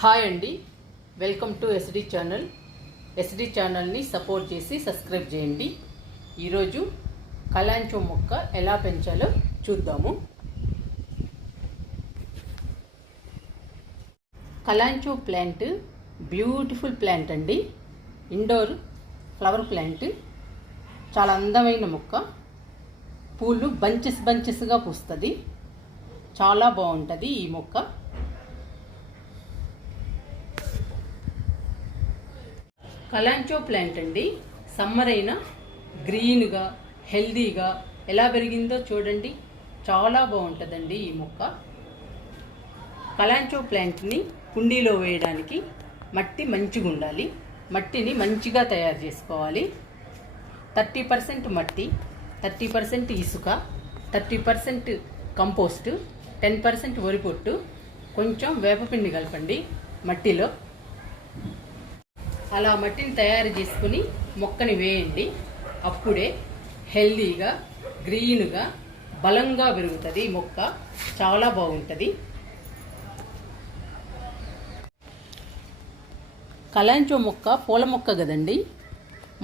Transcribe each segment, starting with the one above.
Hi అండి, welcome to SD channel. SD ఛానల్ని support చేసి సబ్స్క్రైబ్ చేయండి. ఈరోజు కలాంచో మొక్క ఎలా పెంచాలో చూద్దాము. కలాంచో ప్లాంట్ బ్యూటిఫుల్ ప్లాంట్ అండి. Indoor flower plant. చాలా అందమైన మొక్క. పూలు బంచెస్గా పూస్తుంది. చాలా బాగుంటుంది ఈ మొక్క. కలాంచో ప్లాంట్ అండి. సమ్మర్ అయినా గ్రీన్గా హెల్దీగా ఎలా పెరిగిందో చూడండి. చాలా బాగుంటుందండి ఈ మొక్క. కలాంచో ప్లాంట్ని కుండీలో వేయడానికి మట్టి మంచిగా ఉండాలి. మట్టిని మంచిగా తయారు చేసుకోవాలి. 30% మట్టి, 30% ఇసుక, 30% కంపోస్ట్, 10% వరి పొట్టు, కొంచెం వేపపిండి కలపండి మట్టిలో. అలా మట్టిని తయారు చేసుకుని మొక్కని వేయండి. అప్పుడే హెల్దీగా గ్రీన్గా బలంగా పెరుగుతుంది మొక్క. చాలా బాగుంటుంది. కలాంచో మొక్క పూల మొక్క కదండి.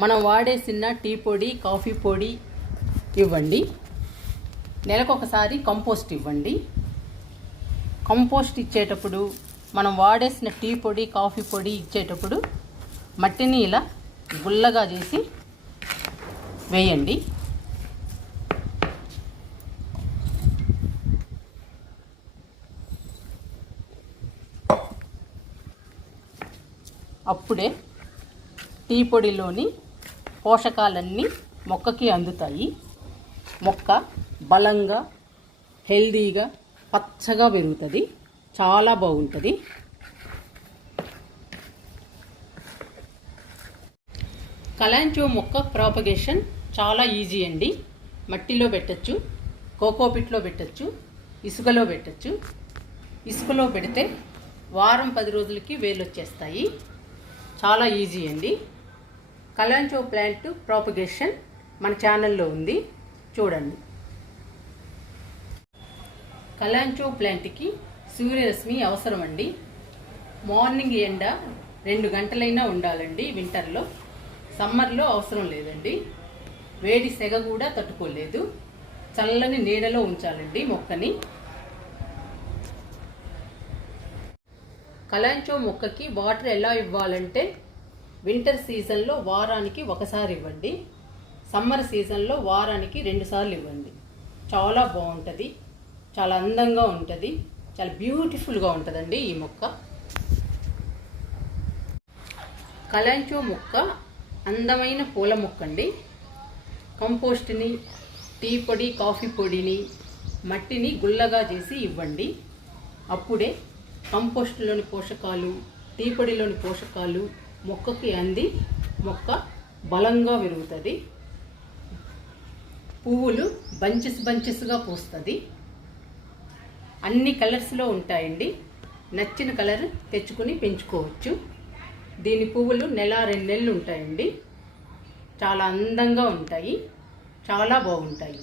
మనం వాడేసిన టీ పొడి, కాఫీ పొడి ఇవ్వండి. నెలకొకసారి కంపోస్ట్ ఇవ్వండి. కంపోస్ట్ ఇచ్చేటప్పుడు మనం వాడేసిన టీ పొడి, కాఫీ పొడి ఇచ్చేటప్పుడు మట్టిని ఇలా గుల్లగా చేసి వేయండి. అప్పుడే టీ పొడిలోని పోషకాలన్నీ మొక్కకి అందుతాయి. మొక్క బలంగా హెల్దీగా పచ్చగా పెరుగుతుంది. చాలా బాగుంటుంది. కలాంచో మొక్క ప్రాపగేషన్ చాలా ఈజీ అండి. మట్టిలో పెట్టచ్చు, కోకోపిట్లో పెట్టచ్చు, ఇసుకలో పెట్టచ్చు. ఇసుకలో పెడితే వారం 10 రోజులకి వేలు వచ్చేస్తాయి. చాలా ఈజీ అండి. కలాంచో ప్లాంట్ ప్రాపగేషన్ మన ఛానల్లో ఉంది, చూడండి. కలాంచో ప్లాంట్కి సూర్యరశ్మి అవసరం అండి. మార్నింగ్ ఎండ 2 గంటలైనా ఉండాలండి. వింటర్లో, సమ్మర్లో అవసరం లేదండి. వేడి సెగ కూడా తట్టుకోలేదు. చల్లని నీడలో ఉంచాలండి మొక్కని. కలాంచో మొక్కకి వాటర్ ఎలా ఇవ్వాలంటే వింటర్ సీజన్లో వారానికి ఒకసారి ఇవ్వండి. సమ్మర్ సీజన్లో వారానికి 2 సార్లు ఇవ్వండి. చాలా బాగుంటుంది. చాలా అందంగా ఉంటుంది. చాలా బ్యూటిఫుల్గా ఉంటుందండి ఈ మొక్క. కలాంచో మొక్క అందమైన పూల మొక్క అండి. కంపోస్ట్ని, టీ పొడి, కాఫీ పొడిని, మట్టిని గుల్లగా చేసి ఇవ్వండి. అప్పుడే కంపోస్ట్లోని పోషకాలు, టీ పొడిలోని పోషకాలు మొక్కకి అంది మొక్క బలంగా పెరుగుతుంది. పువ్వులు బంచెస్గా పూస్తుంది. అన్ని కలర్స్లో ఉంటాయండి. నచ్చిన కలర్ తెచ్చుకొని పెంచుకోవచ్చు. దీని పువ్వులు 1-2 నెలలు ఉంటాయండి. చాలా అందంగా ఉంటాయి. చాలా బాగుంటాయి.